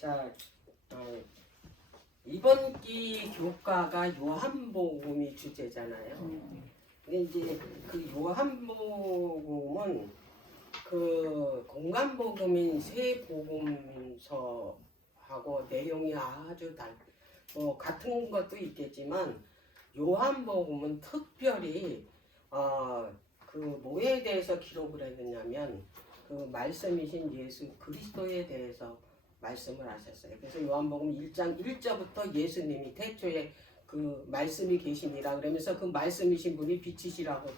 자, 이번 기 교과가 요한복음이 주제잖아요. 근데 이제 그 요한복음은 그 공간복음인 세 복음서하고 내용이 아주 같은 것도 있겠지만 요한복음은 특별히 그 뭐에 대해서 기록을 했느냐면 그 말씀이신 예수 그리스도에 대해서 말씀을 하셨어요. 그래서 요한복음 1장 1절부터 예수님이 태초에 그 말씀이 계시니라 그러면서 그 말씀이신 분이 빛이시라고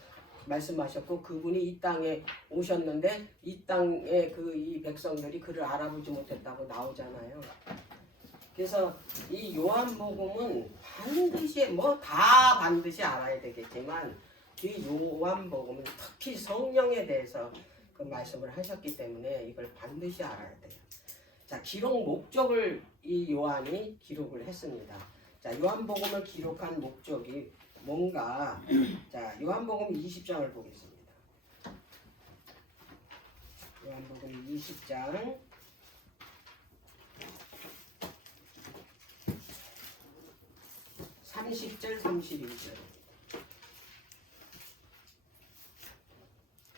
말씀하셨고 그분이 이 땅에 오셨는데 이 땅에 이 백성들이 그를 알아보지 못했다고 나오잖아요. 그래서 이 요한복음은 반드시 다 반드시 알아야 되겠지만 이 요한복음은 특히 성령에 대해서 그 말씀을 하셨기 때문에 이걸 반드시 알아야 돼요. 자, 기록 목적을 이 요한이 기록을 했습니다. 자, 요한복음을 기록한 목적이 뭔가? 자, 요한복음 20장을 보겠습니다. 요한복음 20장 30절 31절.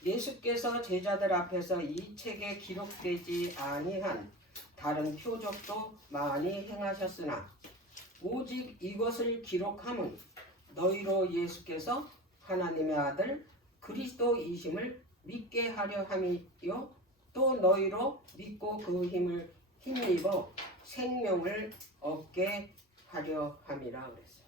예수께서 제자들 앞에서 이 책에 기록되지 아니한 다른 표적도 많이 행하셨으나 오직 이것을 기록함은 너희로 예수께서 하나님의 아들 그리스도이심을 믿게 하려 함이요 또 너희로 믿고 그 힘을 힘입어 생명을 얻게 하려 함이라 그랬어요.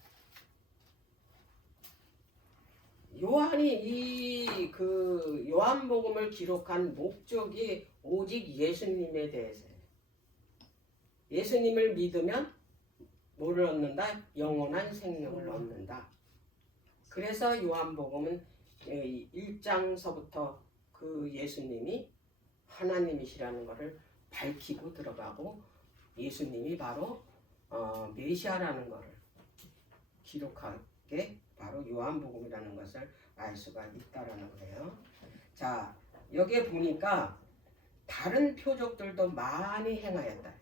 요한이 이 그 요한복음을 기록한 목적이 오직 예수님에 대해서예요. 예수님을 믿으면 뭐를 얻는다? 영원한 생명을 얻는다. 그래서 요한복음은 1장서부터 그 예수님이 하나님이시라는 것을 밝히고 들어가고 예수님이 바로 메시아라는 것을 기록하게 바로 요한복음이라는 것을 알 수가 있다라는 거예요. 자, 여기에 보니까 다른 표적들도 많이 행하였다.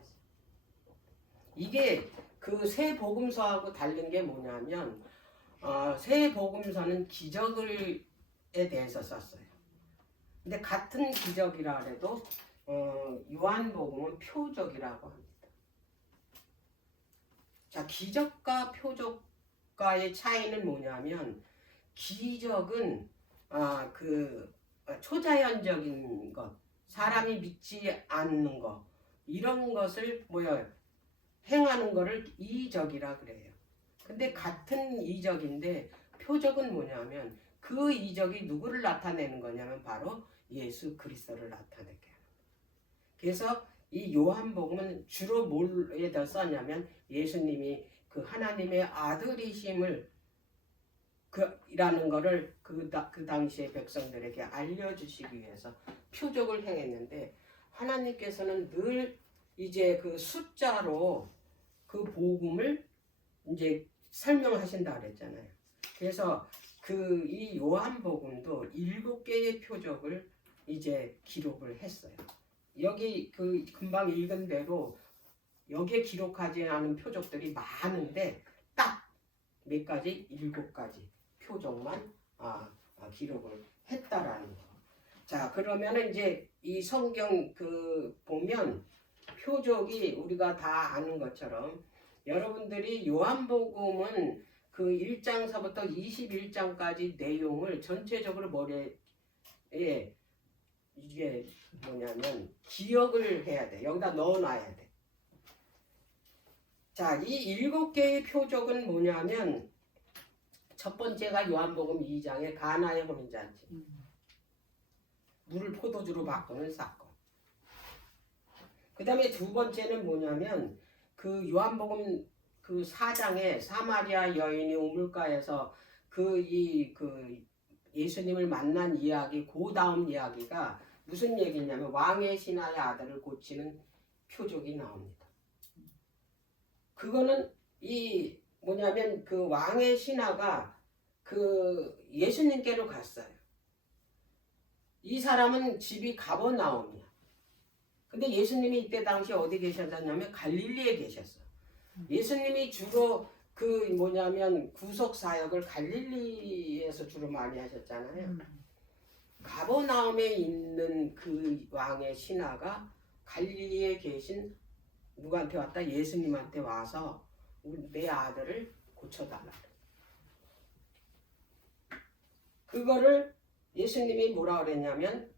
이게 그 세 복음서하고 다른 게 뭐냐면 세 복음서는 기적에 대해서 썼어요. 근데 같은 기적이라 해도 요한복음은 표적이라고 합니다. 자, 기적과 표적과의 차이는 뭐냐면 기적은 그 초자연적인 것, 사람이 믿지 않는 것 이런 것을 행하는 것을 이적이라 그래요. 근데 같은 이적인데 표적은 뭐냐면 그 이적이 누구를 나타내는 거냐면 바로 예수 그리스도를 나타내게 하는 거예요. 그래서 이 요한복음은 주로 뭘에다 썼냐면 예수님이 그 하나님의 아들이심을 라는 것을 그 당시의 백성들에게 알려주시기 위해서 표적을 행했는데 하나님께서는 늘 이제 그 숫자로 그 복음을 이제 설명하신다 그랬잖아요. 그래서 이 요한복음도 7개의 표적을 이제 기록을 했어요. 여기 그 금방 읽은 대로 여기에 기록하지 않은 표적들이 많은데 딱 몇 가지? 7가지 표적만 기록을 했다라는 거. 자, 그러면은 이제 이 성경 보면 표적이 우리가 다 아는 것처럼 여러분들이 요한복음은 그 1장서부터 21장까지 내용을 전체적으로 머리에 이게 뭐냐면 기억을 해야 돼. 여기다 넣어놔야 돼. 자, 이 7개의 표적은 뭐냐면 첫 번째가 요한복음 2장의 가나의 혼인잔치. 물을 포도주로 바꾸는 사건. 그 다음에 두 번째는 뭐냐면 그 요한복음 그 4장에 사마리아 여인이 우물가에서 예수님을 만난 이야기, 그 다음 이야기가 무슨 얘기냐면 왕의 신하의 아들을 고치는 표적이 나옵니다. 그거는 뭐냐면 그 왕의 신하가 그 예수님께로 갔어요. 이 사람은 집이 가버나움이야. 근데 예수님이 이때 당시 어디 계셨냐면 갈릴리에 계셨어. 예수님이 주로 그 뭐냐면 구속 사역을 갈릴리에서 주로 많이 하셨잖아요. 가버나움에 있는 그 왕의 신하가 갈릴리에 계신 누구한테 왔다? 예수님한테 와서 내 아들을 고쳐달라. 그거를 예수님이 뭐라 그랬냐면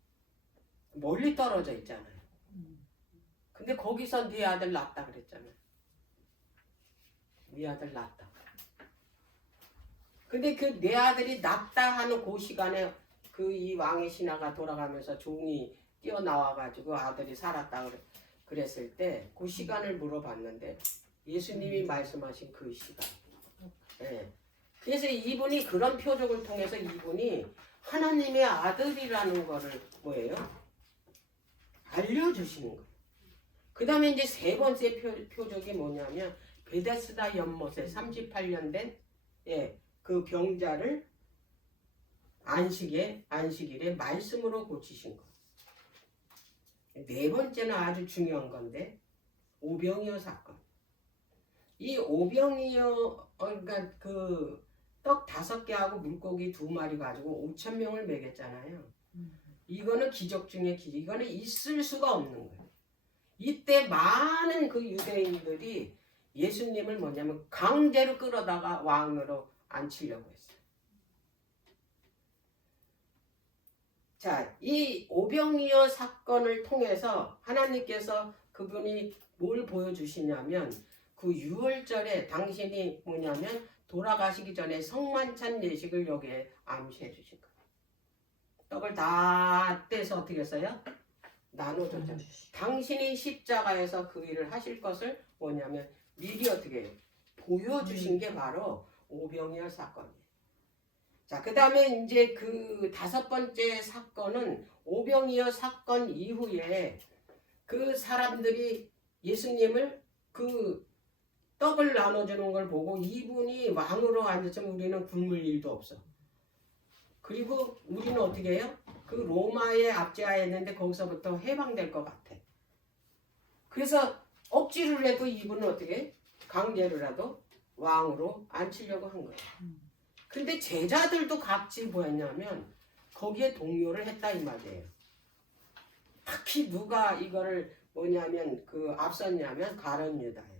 멀리 떨어져 있잖아요. 근데 거기서 네 아들 낳았다 그랬잖아요. 네 아들 낳았다. 근데 그 내 아들이 낳았다 하는 그 시간에 그 이 왕의 신하가 돌아가면서 종이 뛰어나와가지고 아들이 살았다 그랬을 때 그 시간을 물어봤는데 예수님이 말씀하신 그 시간. 네. 그래서 이분이 그런 표적을 통해서 이분이 하나님의 아들이라는 거를 뭐예요? 알려주시는 거예요. 그 다음에 이제 세 번째 표적이 뭐냐면 베데스다 연못에 38년 된 그 병자를 안식일에 말씀으로 고치신 거. 네 번째는 아주 중요한 건데 오병이어 사건. 이 오병이어 그러니까 그 떡 5개하고 물고기 2마리 가지고 5,000명을 먹였잖아요. 이거는 기적 중에 기적. 이거는 있을 수가 없는 거예요. 이때 많은 그 유대인들이 예수님을 뭐냐면 강제로 끌어다가 왕으로 앉히려고 했어요. 자, 이 오병이어 사건을 통해서 하나님께서 그분이 뭘 보여주시냐면 그 6월절에 당신이 뭐냐면 돌아가시기 전에 성만찬 예식을 여기에 암시해 주신 거예요. 떡을 다 떼서 어떻게 했어요? 나눠줬죠. 당신이 십자가에서 그 일을 하실 것을 뭐냐면 미리 어떻게 해요? 보여주신 게 바로 오병이어 사건이에요. 자, 그 다음에 이제 그 5번째 사건은 오병이어 사건 이후에 그 사람들이 예수님을 그 떡을 나눠주는 걸 보고 이분이 왕으로 앉았으면 우리는 굶을 일도 없어. 그리고 우리는 어떻게 해요? 그 로마의 압제하에 있는데 거기서부터 해방될 것 같아. 그래서 억지를 해도 이분은 어떻게 해? 강제로라도 왕으로 앉히려고 한 거예요. 근데 제자들도 같이 뭐였냐면 거기에 동요를 했다 이 말이에요. 특히 누가 이거를 뭐냐면 그 앞섰냐면 가룟 유다예요.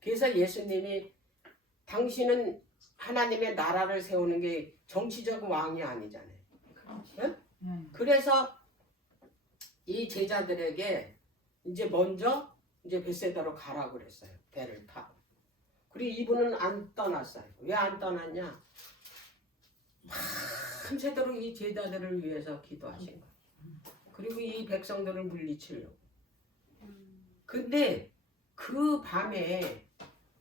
그래서 예수님이 당신은 하나님의 나라를 세우는 게 정치적 왕이 아니잖아요. 응? 그래서 이 제자들에게 이제 먼저 이제 벳세다로 가라고 그랬어요. 배를 타고. 그리고 이분은 안 떠났어요. 왜 안 떠났냐? 밤새도록 이 제자들을 위해서 기도하신 거예요. 그리고 이 백성들을 물리치려고. 근데 그 밤에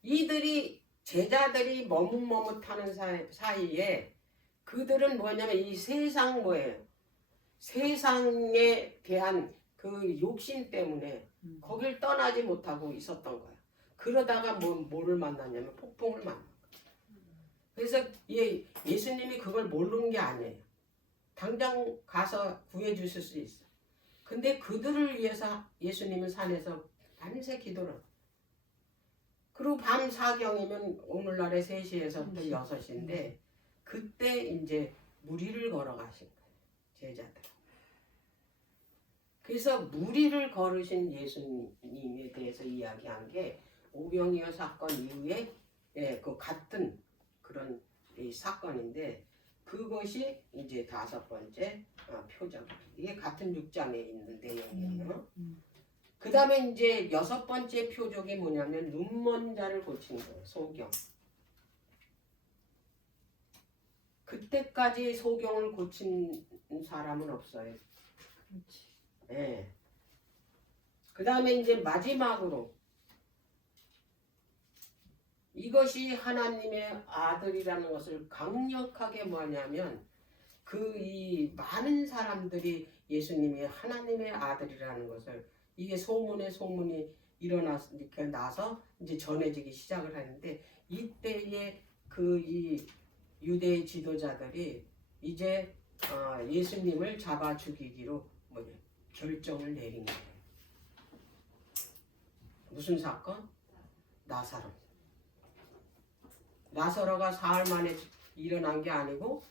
이들이 제자들이 머뭇머뭇하는 사이에 그들은 뭐냐면 이 세상 뭐예요? 세상에 대한 그 욕심 때문에 거길 떠나지 못하고 있었던 거야. 그러다가 뭐를 만났냐면 폭풍을 만난 거야. 그래서 예수님이 그걸 모르는 게 아니에요. 당장 가서 구해 주실 수 있어. 근데 그들을 위해서 예수님은 산에서 밤새 기도를. 그리고 밤 4경이면 오늘날의 3시에서부터 6시인데 그때 이제 무리를 걸어가신 거예요. 제자들. 그래서 무리를 걸으신 예수님에 대해서 이야기한 게 오병이어 사건 이후에 그 같은 그런 이 사건인데 그것이 이제 5번째 표적. 이게 같은 6장에 있는 내용이에요. 그 다음에 이제 6번째 표적이 뭐냐면 눈먼 자를 고친 거예요. 소경. 그때까지 소경을 고친 사람은 없어요. 그렇지. 네. 그 다음에 이제 마지막으로 이것이 하나님의 아들이라는 것을 강력하게 뭐냐면 그 이 많은 사람들이 예수님이 하나님의 아들이라는 것을 이게 소문이 나서 이제 전해지기 시작을 하는데 이때에 그 이 유대 지도자들이 이제 예수님을 잡아 죽이기로 결정을 내린 거예요. 무슨 사건? 나사로. 나사로가 사흘 만에 일어난 게 아니고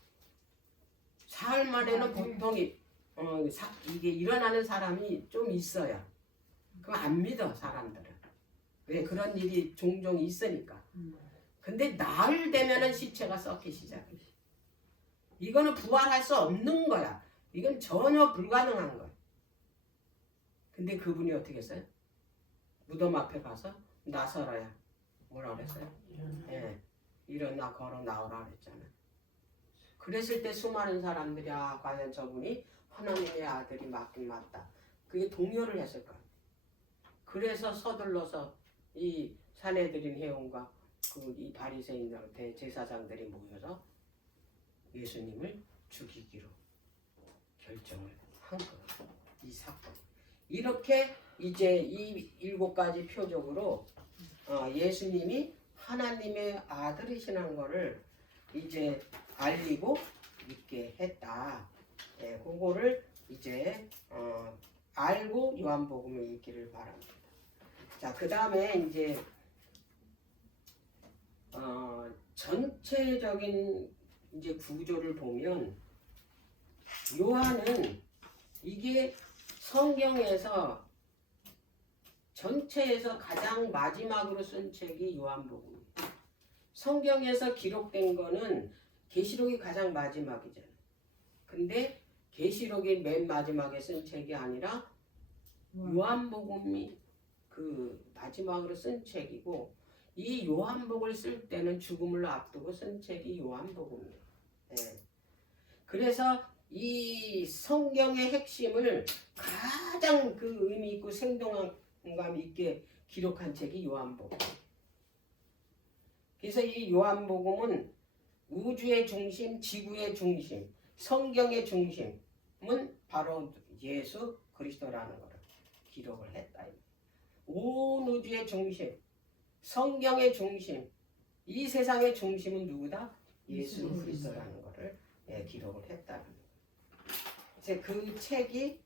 사흘 만에는 보통 이게 일어나는 사람이 좀 있어야. 그럼 안 믿어 사람들은. 왜? 그런 일이 종종 있으니까. 근데 나흘 되면은 시체가 썩기 시작해. 이거는 부활할 수 없는 거야. 이건 전혀 불가능한 거야. 근데 그분이 어떻게 했어요? 무덤 앞에 가서 나서라야 뭐라 그랬어요? 예, 일어나 걸어 나오라 그랬잖아요. 그랬을 때 수많은 사람들이 과연 저분이 하나님의 아들이 맞긴 맞다. 그게 동요를 했을 거야. 그래서 서둘러서 이 사내들인 회원과 이 바리새인들 대제사장들이 모여서 예수님을 죽이기로 결정을 한 거예요. 이 사건. 이렇게 이제 이 7가지 표적으로 예수님이 하나님의 아들이시라는 거를 이제 알리고 믿게 했다. 예, 그거를 이제 알고 요한복음을 읽기를 바랍니다. 자, 그 다음에 이제 전체적인 이제 구조를 보면 요한은 이게 성경에서 전체에서 가장 마지막으로 쓴 책이 요한복음이에요. 성경에서 기록된 거는 계시록이 가장 마지막이잖아요. 근데 계시록이 맨 마지막에 쓴 책이 아니라 요한복음이 그 마지막으로 쓴 책이고, 이 요한복음을 쓸 때는 죽음을 앞두고 쓴 책이 요한복음이에요. 예. 그래서 이 성경의 핵심을 가장 그 의미 있고 생동감 있게 기록한 책이 요한복음. 그래서 이 요한복음은 우주의 중심, 지구의 중심, 성경의 중심은 바로 예수 그리스도라는 것을 기록을 했다. 온 우주의 중심, 성경의 중심, 이 세상의 중심은 누구다? 예수 그리스도라는 것을 기록을 했다는 거예요. 이제 그 책이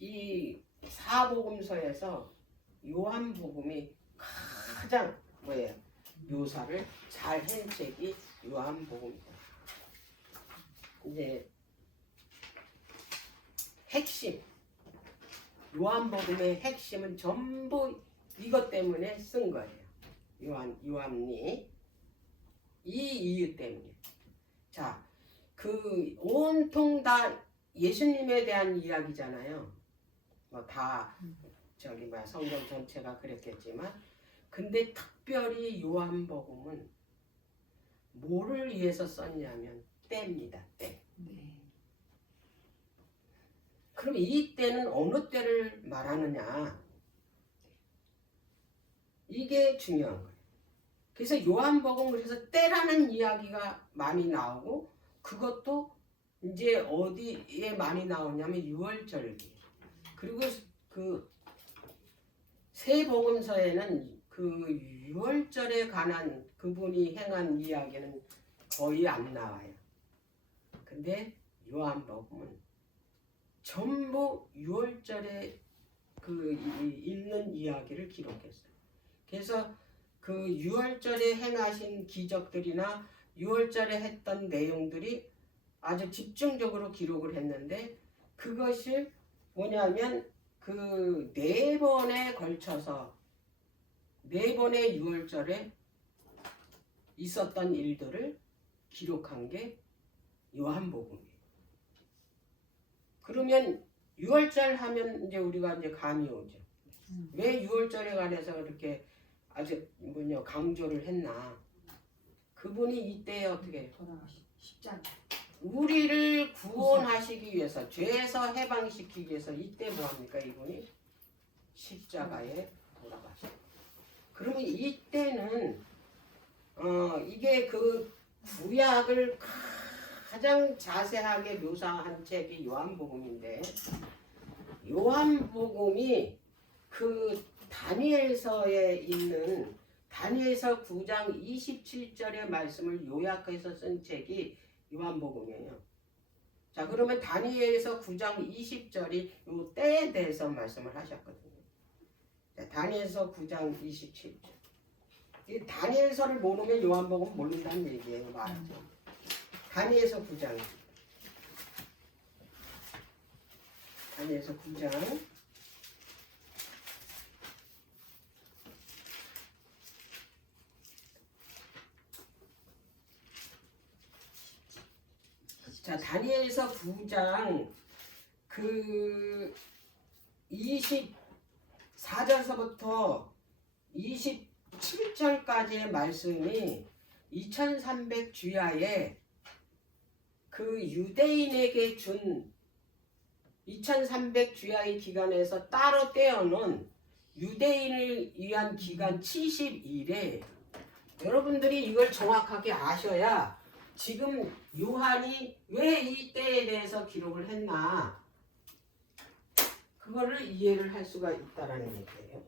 이 사복음서에서 요한복음이 가장 묘사를 잘 한 책이 요한복음이다. 이제 핵심, 요한복음의 핵심은 전부 이것 때문에 쓴 거예요. 요한이 이 이유 때문에. 자, 그 온통 다 예수님에 대한 이야기잖아요. 뭐 다 성경 전체가 그랬겠지만, 근데 특별히 요한복음은 뭐를 위해서 썼냐면 때입니다. 때. 그럼 이 때는 어느 때를 말하느냐? 이게 중요한 거예요. 그래서 요한복음 그래서 때라는 이야기가 많이 나오고, 그것도 이제 어디에 많이 나오냐면 유월절기. 그리고 그 세 복음서에는 그 유월절에 관한 그분이 행한 이야기는 거의 안 나와요. 근데 요한복음은 전부 유월절에 그 있는 이야기를 기록했어요. 그래서 그 유월절에 행하신 기적들이나 유월절에 했던 내용들이 아주 집중적으로 기록을 했는데, 그것이 뭐냐면 그 4번에 걸쳐서 4번의 유월절에 있었던 일들을 기록한 게 요한복음이에요. 그러면 유월절 하면 이제 우리가 이제 감이 오죠. 왜 유월절에 관해서 그렇게 아주 강조를 했나? 그분이 이때 어떻게 십자가 우리를 구원하시기 위해서, 죄에서 해방시키기 위해서 이때 뭐합니까? 이분이 십자가에 돌아가셨어요. 그러면 이때는 이게 그 구약을 가장 자세하게 묘사한 책이 요한복음인데, 요한복음이 그 다니엘서에 있는 다니엘서 9장 27절의 말씀을 요약해서 쓴 책이 요한복음이에요. 자, 그러면 다니엘서 9장 20절이 요 때에 대해서 말씀을 하셨거든요. 자, 다니엘서 9장 27절. 이 다니엘서를 모르면 요한복음 모른다는 얘기예요. 말하죠. 다니엘서 9장. 다니엘서 9장. 자, 다니엘서 9장 그 24절서부터 27절까지의 말씀이 2300 주야에 그 유대인에게 준 2300 주야의 기간에서 따로 떼어놓은 유대인을 위한 기간 70일에 여러분들이 이걸 정확하게 아셔야 지금 요한이 왜 이 때에 대해서 기록을 했나 그거를 이해를 할 수가 있다라는 얘기예요.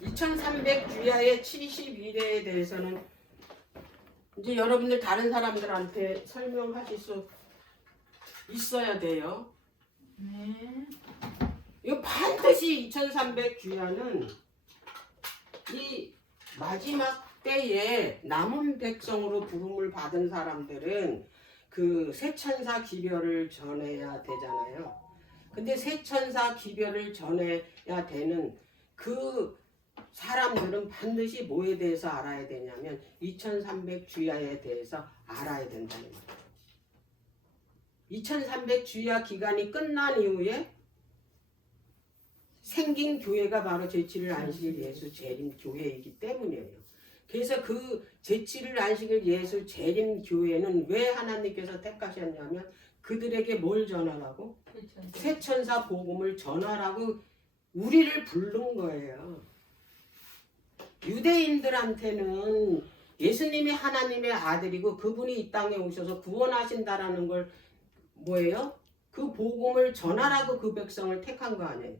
2300 주야의 70일에 대해서는 이제 여러분들 다른 사람들한테 설명하실 수 있어야 돼요. 이거 반드시 2300 주야는 이 마지막 때에 남은 백성으로 부름을 받은 사람들은 그 세천사 기별을 전해야 되잖아요. 근데 세천사 기별을 전해야 되는 그 사람들은 반드시 뭐에 대해서 알아야 되냐면 2300 주야에 대해서 알아야 된다는 거예요. 2300 주야 기간이 끝난 이후에 생긴 교회가 바로 제7일 안식일 예수 재림 교회이기 때문이에요. 그래서 그 제7일 안식일 예수 재림 교회는 왜 하나님께서 택하셨냐면 그들에게 뭘 전하라고? 세천사 복음을 전하라고 우리를 부른 거예요. 유대인들한테는 예수님이 하나님의 아들이고 그분이 이 땅에 오셔서 구원하신다라는 걸 뭐예요? 그 복음을 전하라고 그 백성을 택한 거 아니에요.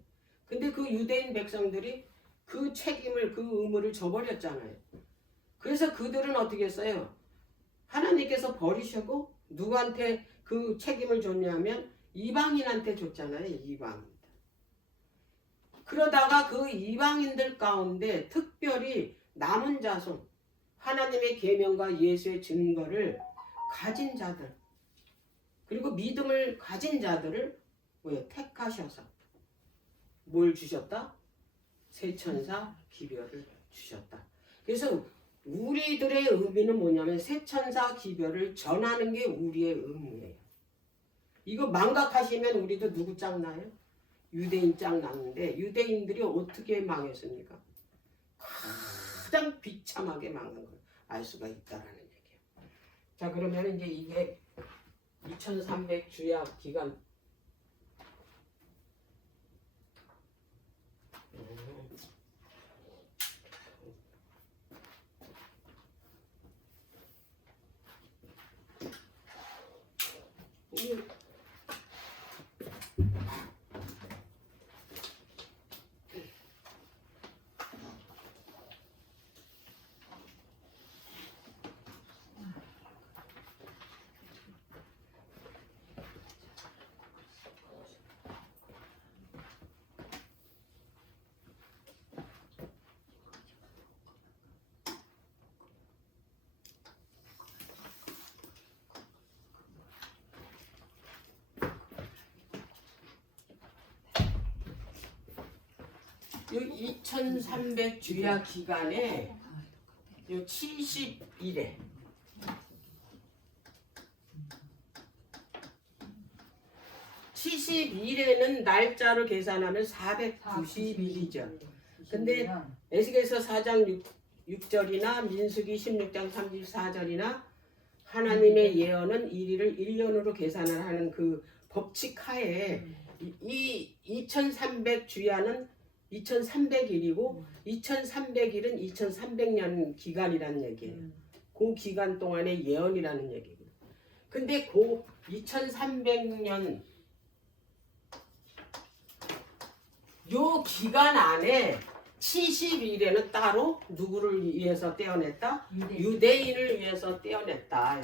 근데 그 유대인 백성들이 그 책임을 그 의무를 저버렸잖아요. 그래서 그들은 어떻게 했어요? 하나님께서 버리시고 누구한테 그 책임을 줬냐면 이방인한테 줬잖아요. 이방인. 그러다가 그 이방인들 가운데 특별히 남은 자손 하나님의 계명과 예수의 증거를 가진 자들 그리고 믿음을 가진 자들을 왜 택하셔서 뭘 주셨다? 세천사 기별을 주셨다. 그래서 우리들의 의미는 뭐냐면 세천사 기별을 전하는 게 우리의 의무예요. 이거 망각하시면 우리도 누구 짱 나요? 유대인 짱 났는데 유대인들이 어떻게 망했습니까? 가장 비참하게 망한 걸 알 수가 있다라는 얘기예요. 자, 그러면 이제 이게 2300 주야 기간 요 2300 주야 기간에 요 70일에 날짜를 계산하면 490일이죠. 근데 에스겔서 4장 6절이나 민수기 16장 34절이나 하나님의 예언은 일일을 1년으로 계산을 하는 그 법칙 하에 이 2300 주야는 2300일이고 2300일은 2300년 기간이라는 얘기예요. 그 기간 동안의 예언이라는 얘기예요. 근데 그 2300년 요 기간 안에 70일에는 따로 누구를 위해서 떼어냈다? 유대인을 위해서 떼어냈다.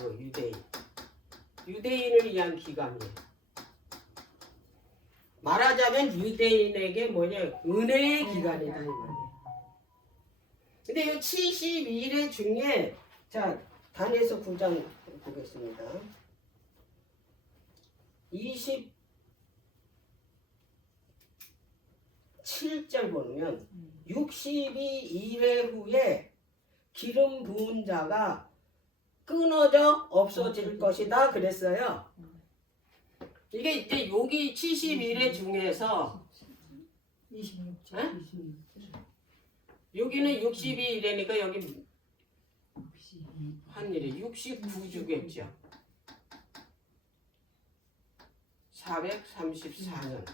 유대인을 위한 기간이에요. 말하자면 유대인에게 뭐냐 은혜의 기간이다 이 말이에요. 근데 이 70일의 중에 자 다니엘서 9장 보겠습니다. 27절 보면 62일 후에 기름 부은 자가 끊어져 없어질 것이다 그랬어요. 이게 이제 여기 70일의 중에서 26절. 여기는 62일이니까 여기 한 일이 69주겠죠. 434년.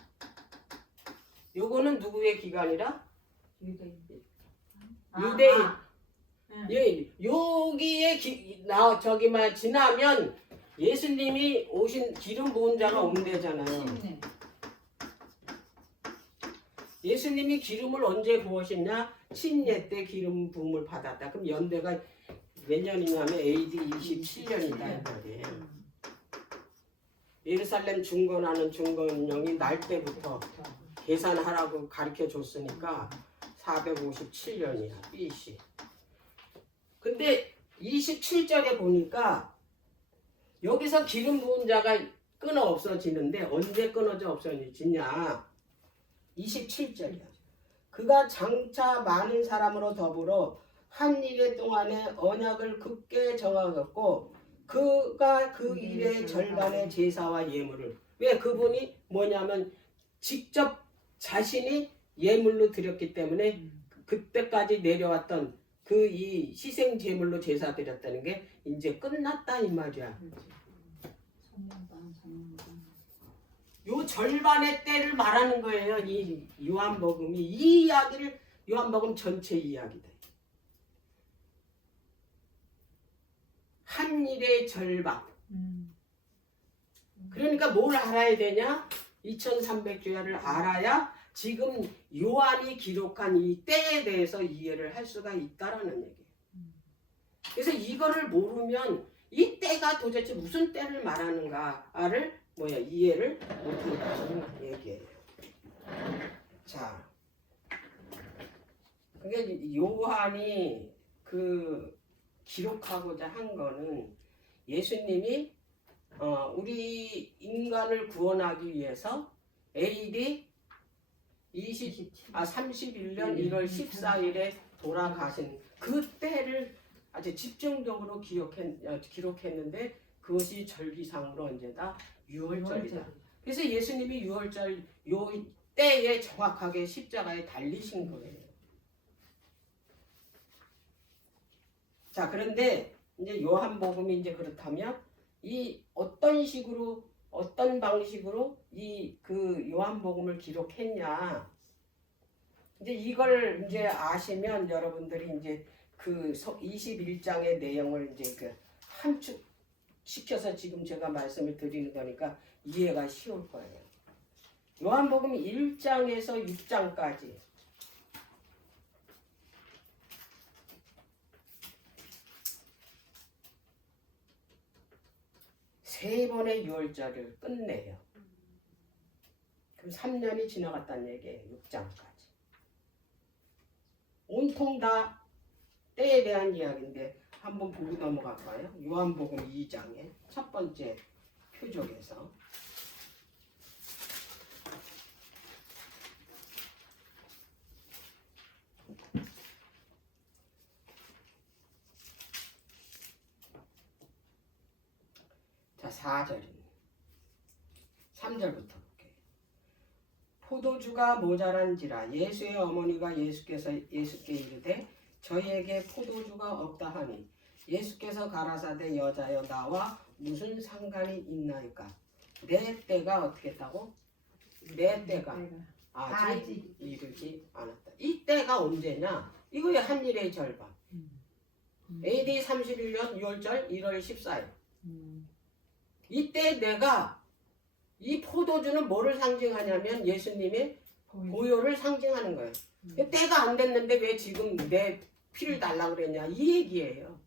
요거는 누구의 기간이라? 유대인. 유대인. 여기에 저기만 지나면 예수님이 오신 기름 부은 자가 온대잖아요. 예수님이 기름을 언제 부으셨냐? 침례 때 기름 부음을 받았다. 그럼 연대가 몇 년이냐면 AD 27년이다 이 말이에요. 예루살렘 중건하는 중건령이 날 때부터 계산하라고 가르쳐 줬으니까 457년이야 BC. 근데 27절에 보니까 여기서 기름 부은 자가 끊어 없어지는데 언제 끊어져 없어지냐? 27절이야. 그가 장차 많은 사람으로 더불어 한 일의 동안에 언약을 굳게 정하였고 그가 그 일의 절반의 제사와 예물을 왜 그분이 뭐냐면 직접 자신이 예물로 드렸기 때문에 그때까지 내려왔던 그 이 희생 제물로 제사 드렸다는 게 이제 끝났다 이 말이야. 요 절반의 때를 말하는 거예요. 이 요한복음이 이 이야기를 요한복음 전체 이야기다. 한 일의 절반. 그러니까 뭘 알아야 되냐? 2300주야를 알아야 지금 요한이 기록한 이 때에 대해서 이해를 할 수가 있다라는 얘기예요. 그래서 이거를 모르면 이 때가 도대체 무슨 때를 말하는가를 이해를 못한다는 얘기예요. 자, 그게 요한이 그 기록하고자 한 거는 예수님이 우리 인간을 구원하기 위해서 AD 31년 1월 14일에 돌아가신 그 때를 아주 집중적으로 기록했는데 그것이 절기상으로 언제다? 6월절이다. 그래서 예수님이 6월절 요 때에 정확하게 십자가에 달리신 거예요. 자, 그런데 이제 요한복음이 이제 그렇다면 이 어떤 식으로 어떤 방식으로 이 그 요한복음을 기록했냐? 이제 이걸 이제 아시면 여러분들이 이제 그 21장의 내용을 이제 그 함축 시켜서 지금 제가 말씀을 드리는 거니까 이해가 쉬울 거예요. 요한복음 1장에서 6장까지 세 번의 6월절을 끝내요. 그럼 3년이 지나갔다는 얘기예요. 6장까지. 온통 다 때에 대한 이야기인데 한번 보고 넘어갈까요? 요한복음 2장의 첫 번째 표적에서 자 4절입니다. 3절부터 볼게요. 포도주가 모자란지라 예수의 어머니가 예수께 이르되 저희에게 포도주가 없다 하니 예수께서 가라사대 여자여 나와 무슨 상관이 있나이까? 내 때가 어떻게 했다고? 내 때가 아직 이르지 않았다. 이 때가 언제냐? 이거의 한 일의 절반. AD 31년 6월절 1월 14일. 이때 내가 이 포도주는 뭐를 상징하냐면 예수님의 보혈을 상징하는 거예요. 때가 안 됐는데 왜 지금 내 피를 달라고 그랬냐 이 얘기예요.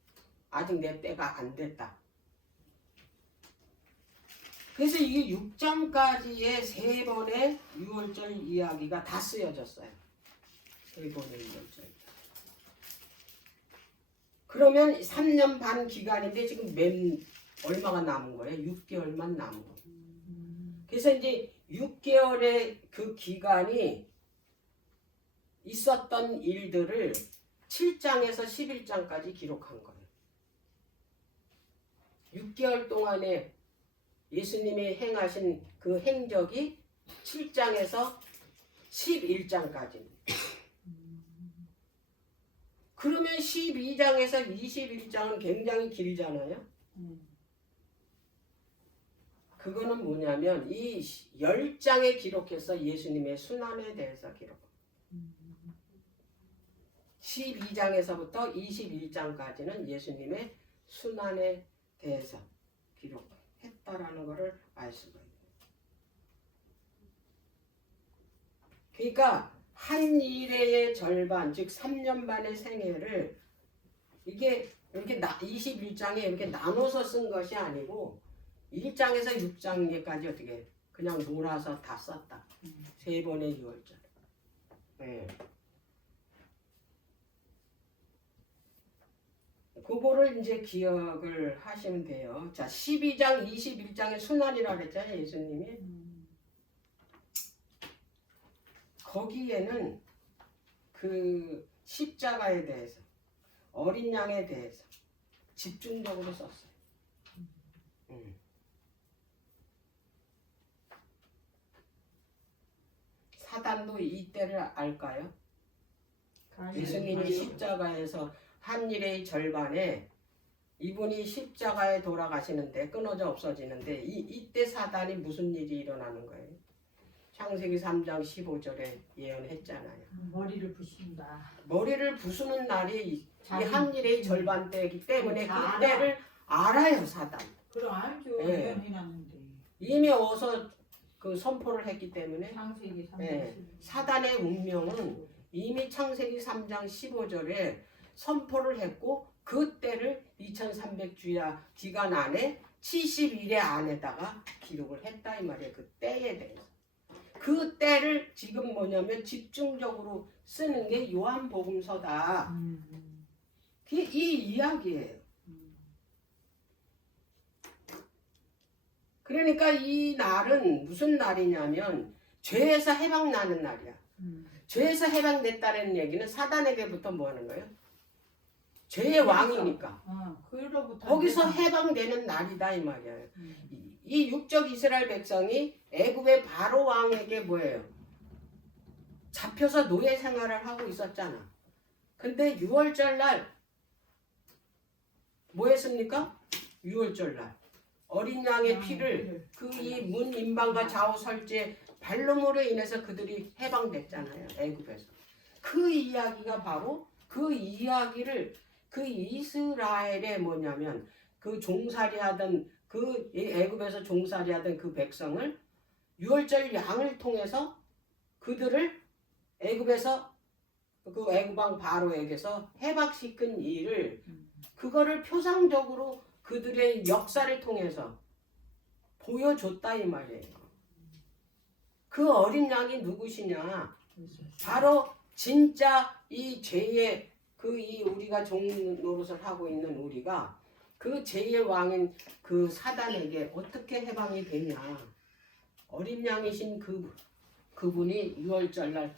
아직 내 때가 안 됐다. 그래서 이게 6장까지의 세 번의 유월절 이야기가 다 쓰여졌어요. 세 번의 유월절. 그러면 3년 반 기간인데 지금 얼마가 남은 거예요? 6개월만 남은 거예요. 그래서 이제 6개월의 그 기간이 있었던 일들을 7장에서 11장까지 기록한 거예요. 6개월 동안에 예수님이 행하신 그 행적이 7장에서 11장까지입니다. 그러면 12장에서 21장은 굉장히 길잖아요. 그거는 뭐냐면 이 10장에 기록해서 예수님의 순환에 대해서 기록. 12장에서부터 21장까지는 예수님의 순환에 대해서 기록했다라는 것을 알 수가 있어요. 그러니까 한 일의 절반, 즉 3년 반의 생애를 이게 이렇게 21장에 이렇게 나눠서 쓴 것이 아니고 1장에서 6장까지 어떻게 그냥 몰아서 다 썼다. 세 번의 유월절. 네. 그거를 이제 기억을 하시면 돼요. 자, 12장, 21장의 순환이라고 그랬잖아요, 예수님이. 거기에는 그 십자가에 대해서, 어린 양에 대해서 집중적으로 썼어요. 사단도 이때를 알까요? 예수님이 십자가에서 한 일의 절반에 이분이 십자가에 돌아가시는데 끊어져 없어지는데 이때 사단이 무슨 일이 일어나는 거예요? 창세기 3장 15절에 예언했잖아요. 머리를 부신다. 머리를 부수는 날이 이 자기- 한 일의 절반 때이기 때문에 다 그 때를 알아요, 사단. 그럼 알죠. 예. 예언해놨는데. 이미 어서 그 선포를 했기 때문에 창세기 3장 예. 사단의 운명은 이미 창세기 3장 15절에 선포를 했고 그 때를 2300주야 기간 안에 70일의 안에다가 기록을 했다 이 말이에요. 그 때에 대해서. 그 때를 지금 뭐냐면 집중적으로 쓰는 게 요한복음서다. 그게 이 이야기예요. 그러니까 이 날은 무슨 날이냐면 죄에서 해방나는 날이야. 죄에서 해방됐다는 얘기는 사단에게부터 뭐 하는 거예요? 죄의 왕이니까. 그로부터 거기서 해방되는 날이다 이 말이야. 이 육적 이스라엘 백성이 애굽의 바로 왕에게 뭐예요? 잡혀서 노예 생활을 하고 있었잖아. 근데 6월절 날 뭐 했습니까? 6월절 날 어린 양의 피를 그 이 문 임방과 좌우 설지에 발름으로 인해서 그들이 해방됐잖아요. 애굽에서. 그 이야기가 바로 그 이야기를 그 이스라엘의 뭐냐면 그 종살이하던 그 애굽에서 종살이하던 그 백성을 6월절 양을 통해서 그들을 애굽에서 그 애굽왕 바로에게서 해방시킨 일을 그거를 표상적으로 그들의 역사를 통해서 보여줬다 이 말이에요. 그 어린 양이 누구시냐? 바로 진짜 이 죄의 그 이 우리가 종 노릇을 하고 있는 우리가 그 죄의 왕인 그 사단에게 어떻게 해방이 되냐? 어린 양이신 그분이 6월절 날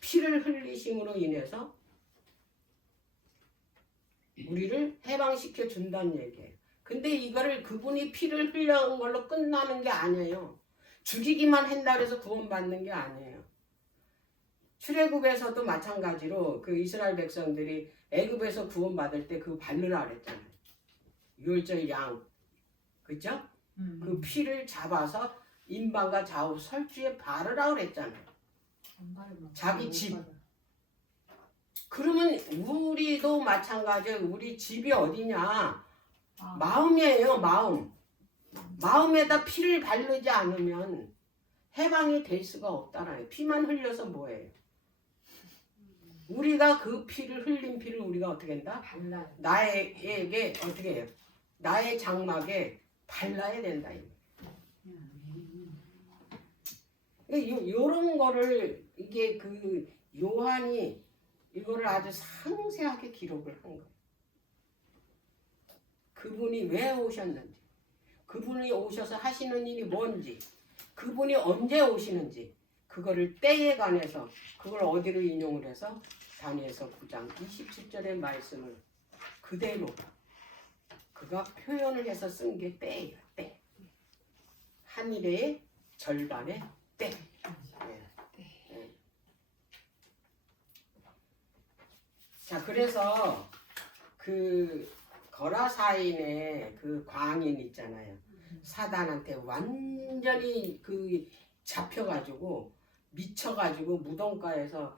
피를 흘리심으로 인해서 우리를 해방시켜 준다는 얘기예요. 근데 이거를 그분이 피를 흘려온 걸로 끝나는 게 아니에요. 죽이기만 한다 해서 구원받는 게 아니에요. 출애굽에서도 마찬가지로 그 이스라엘 백성들이 애굽에서 구원받을 때 그 바르라 그랬잖아요. 유월절 양, 그죠? 그 피를 잡아서 임방과 좌우 설주에 바르라 그랬잖아요. 자기 집. 그러면 우리도 마찬가지예요. 우리 집이 어디냐? 마음이에요, 마음. 마음에다 피를 바르지 않으면 해방이 될 수가 없다라요. 피만 흘려서 뭐예요? 우리가 그 피를 흘린 피를 우리가 어떻게 한다? 나에게 어떻게 해요? 나의 장막에 발라야 된다. 요런 거를 이게 그 요한이 이거를 아주 상세하게 기록을 한 거예요. 그분이 왜 오셨는지, 그분이 오셔서 하시는 일이 뭔지, 그분이 언제 오시는지, 그거를 때에 관해서 그걸 어디로 인용을 해서 다니엘서 9장 27절의 말씀을 그대로 그가 표현을 해서 쓴 게 때예요. 때. 한일의 절반의 때. 예. 자, 그래서 그 거라사인의 그 광인 있잖아요. 사단한테 완전히 그 잡혀가지고 미쳐가지고 무덤가에서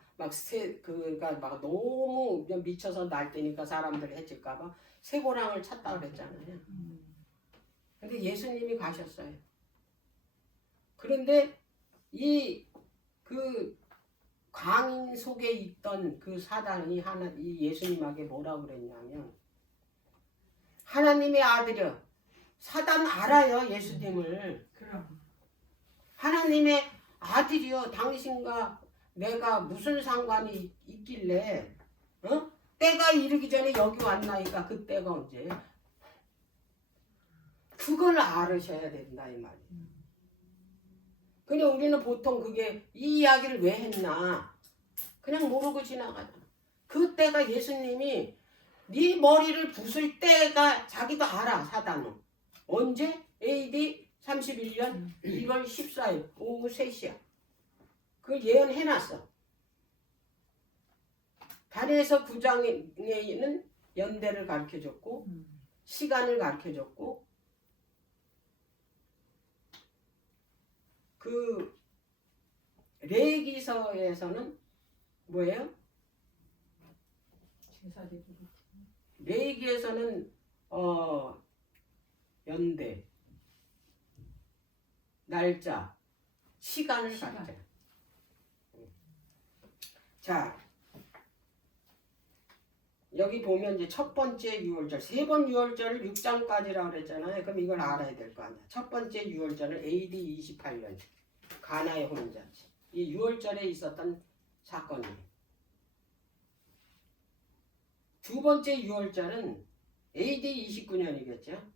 그가 막 너무 그냥 미쳐서 날뛰니까 사람들 해칠까봐 쇠고랑을 찾다 그랬잖아요. 근데 예수님이 가셨어요. 그런데 이 그 광인 속에 있던 그 사단이 이 예수님에게 뭐라고 그랬냐면, 하나님의 아들이여, 사단 알아요, 예수님을. 그럼. 하나님의 아들이여, 당신과 내가 무슨 상관이 있길래, 어? 때가 이르기 전에 여기 왔나이까. 그 때가 언제? 그걸 알으셔야 된다 이 말이에요. 근데 우리는 보통 그게 이 이야기를 왜 했나 그냥 모르고 지나가잖아. 그 때가 예수님이 네 머리를 부술 때가 자기도 알아. 사단은 언제? AD 31년 1월 14일 오후 3시야. 그걸 예언해놨어. 다니엘서 9장에는 연대를 가르쳐줬고 시간을 가르쳐줬고, 그 레위기서에서는 뭐예요? 레위기에서는 연대, 날짜, 시간을 가르쳐. 자, 여기 보면 이제 첫 번째 유월절, 세 번 유월절을 6장까지라고 그랬잖아요. 그럼 이걸 알아야 될 거 아니야. 첫 번째 유월절은 AD 28년 가나의 혼인잔치. 이 유월절에 있었던 사건이에요. 두 번째 유월절은 AD 29년이겠죠.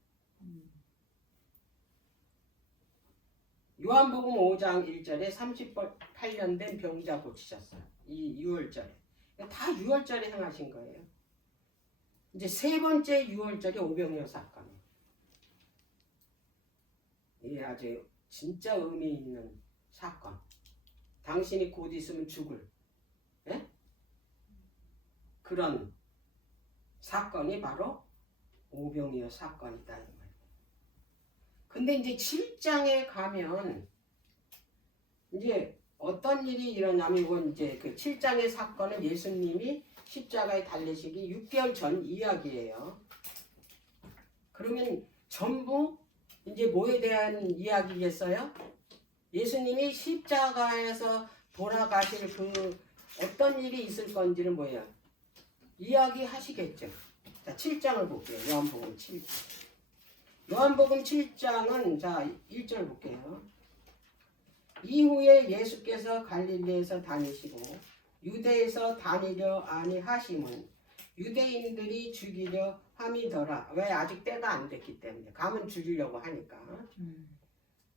요한복음 5장 1절에 38년 된 병자 고치셨어요. 이 유월절에. 다 유월절에 행하신 거예요. 이제 세 번째 유월절이 오병이어 사건이에요. 이게 아주 진짜 의미 있는 사건. 당신이 곧 있으면 죽을, 예? 그런 사건이 바로 오병이어 사건이다 이 말이에요. 근데 이제 7장에 가면 이제 어떤 일이 일어나면, 이건 이제 그 7장의 사건은 예수님이 십자가에 달리시기 6개월 전 이야기예요. 그러면 전부 이제 뭐에 대한 이야기겠어요? 예수님이 십자가에서 돌아가실 그 어떤 일이 있을 건지를 뭐예요? 이야기하시겠죠. 자, 7장을 볼게요. 요한복음 7장. 요한복음 7장은 자 1절 볼게요. 이후에 예수께서 갈릴리에서 다니시고 유대에서 다니려 아니하심은 유대인들이 죽이려 함이더라. 왜? 아직 때가 안 됐기 때문에. 가면 죽이려고 하니까.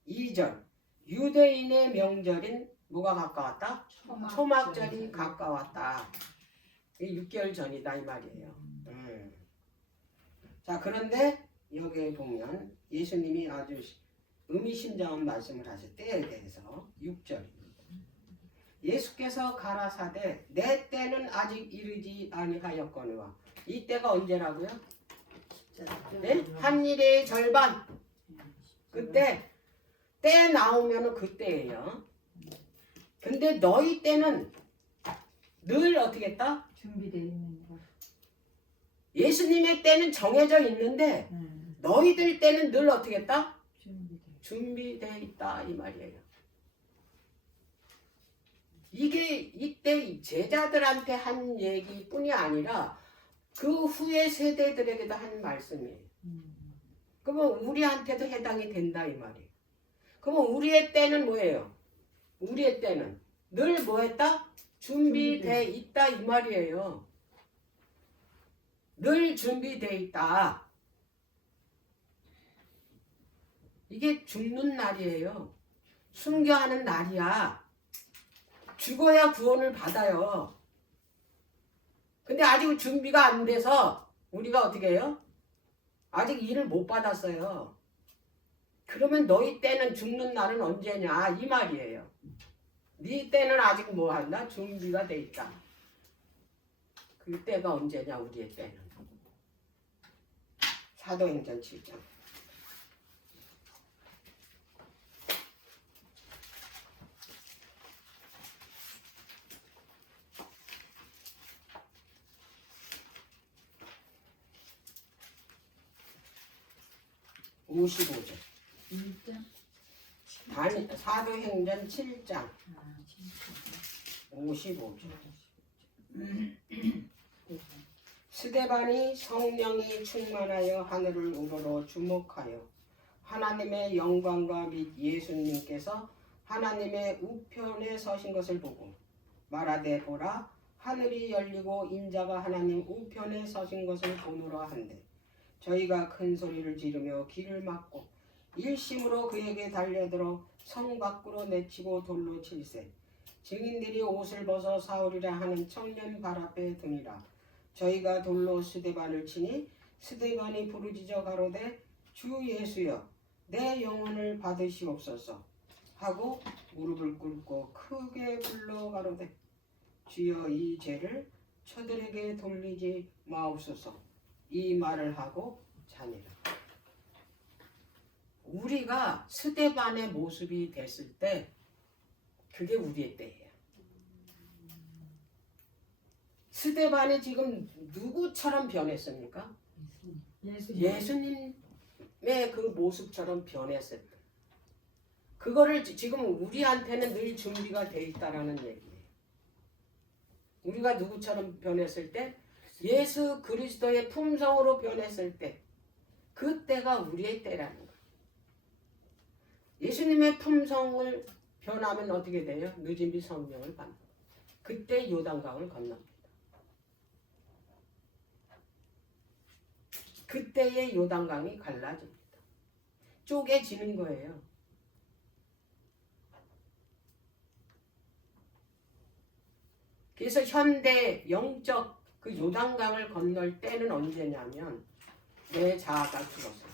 2절. 유대인의 명절인 뭐가 가까웠다? 초막절이 가까웠다. 이게 6개월 전이다 이 말이에요. 자, 그런데 여기에 보면 예수님이 아주 의미심장한 말씀을 하실 때에 대해서 6절. 예수께서 가라사대 내 때는 아직 이르지 아니하였거니와. 이 때가 언제라고요? 네? 한일의 절반. 그때 때 나오면은 그때예요. 근데 너희 때는 늘 어떻게 했다? 준비되어 있는 거. 예수님의 때는 정해져 있는데 너희들 때는 늘 어떻게 했다? 준비되어 있다 이 말이에요. 이게 이때 제자들한테 한 얘기뿐이 아니라 그 후의 세대들에게도 한 말씀이에요. 그러면 우리한테도 해당이 된다 이 말이에요. 그러면 우리의 때는 뭐예요? 우리의 때는 늘 뭐했다? 준비돼 있다 이 말이에요. 늘 준비돼 있다. 이게 죽는 날이에요. 순교하는 날이야. 죽어야 구원을 받아요. 근데 아직 준비가 안 돼서 우리가 어떻게 해요? 아직 일을 못 받았어요. 그러면 너희 때는 죽는 날은 언제냐 이 말이에요. 네 때는 아직 뭐 한다? 준비가 돼 있다. 그 때가 언제냐 우리의 때는. 사도행전 7장. (55절) 1장? 사도행전 7장 아, 진짜. 55절. 스데반이 성령이 충만하여 하늘을 우러러 주목하여 하나님의 영광과 및 예수님께서 하나님의 우편에 서신 것을 보고 말하되 보라 하늘이 열리고 인자가 하나님 우편에 서신 것을 보노라 한데 저희가 큰 소리를 지르며 귀를 막고 일심으로 그에게 달려들어 성 밖으로 내치고 돌로 칠세 증인들이 옷을 벗어 사울이라 하는 청년 발 앞에 두니라. 저희가 돌로 스데반을 치니 스데반이 부르짖어 가로되 주 예수여 내 영혼을 받으시옵소서 하고 무릎을 꿇고 크게 불러 가로되 주여 이 죄를 저들에게 돌리지 마옵소서 이 말을 하고 자니라. 우리가 스데반의 모습이 됐을 때 그게 우리의 때예요. 스데반이 지금 누구처럼 변했습니까? 예수님의 그 모습처럼 변했을 때 그거를 지금 우리한테는 늘 준비가 돼 있다라는 얘기예요. 우리가 누구처럼 변했을 때 예수 그리스도의 품성으로 변했을 때 그때가 우리의 때라는 거예요. 예수님의 품성을 변하면 어떻게 돼요? 늦은비 성령을 받는 거예요. 그때 요단강을 건넙니다. 그때의 요단강이 갈라집니다. 쪼개지는 거예요. 그래서 현대 영적 그 요단강을 건널 때는 언제냐면 내 자아가 죽었을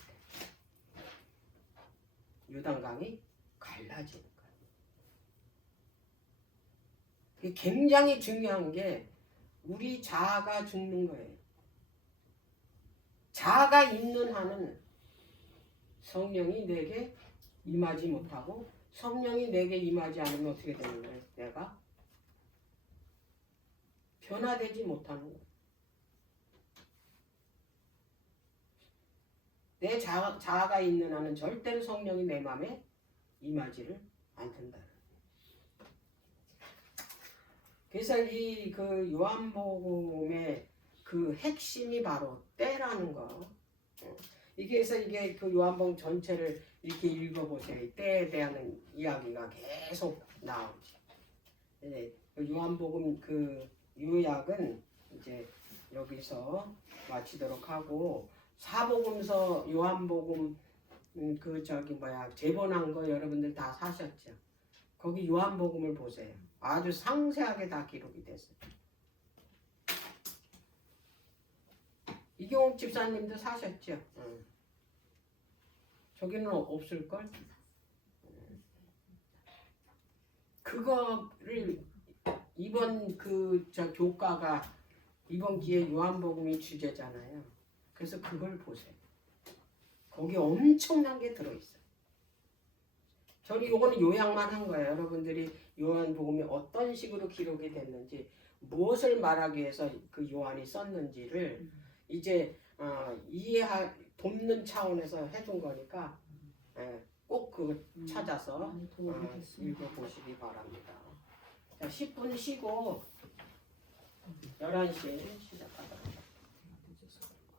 때 요단강이 갈라지는 거예요. 그게 굉장히 중요한 게 우리 자아가 죽는 거예요. 자아가 있는 한은 성령이 내게 임하지 못하고 성령이 내게 임하지 않으면 어떻게 되는 거예요? 내가 변화되지 못하는 거예요. 내 자아가 있는 한은 절대로 성령이 내 마음에 임하지를 않는다. 그래서 이 그 요한복음의 그 핵심이 바로 때라는 거. 그래서 이게 그 요한복음 전체를 이렇게 읽어보세요. 이 때에 대한 이야기가 계속 나오지. 네, 그 요한복음 그 요약은 이제 여기서 마치도록 하고 사복음서 요한복음 그 저기 뭐야 재본한 거 여러분들 다 사셨죠? 거기 요한복음을 보세요. 아주 상세하게 다 기록이 됐어요. 이경옥 집사님도 사셨죠? 저기는 없을걸? 그거를 이번 그 저 교과가 이번 기회에 요한복음이 주제잖아요. 그래서 그걸 보세요. 거기 엄청난 게 들어있어요. 저는 요거는 요약만 한 거예요. 여러분들이 요한복음이 어떤 식으로 기록이 됐는지 무엇을 말하기 위해서 그 요한이 썼는지를 이제 돕는 차원에서 해준 거니까 꼭 그거 찾아서 읽어보시기 바랍니다. 자, 10분 쉬고 11시에 시작하도록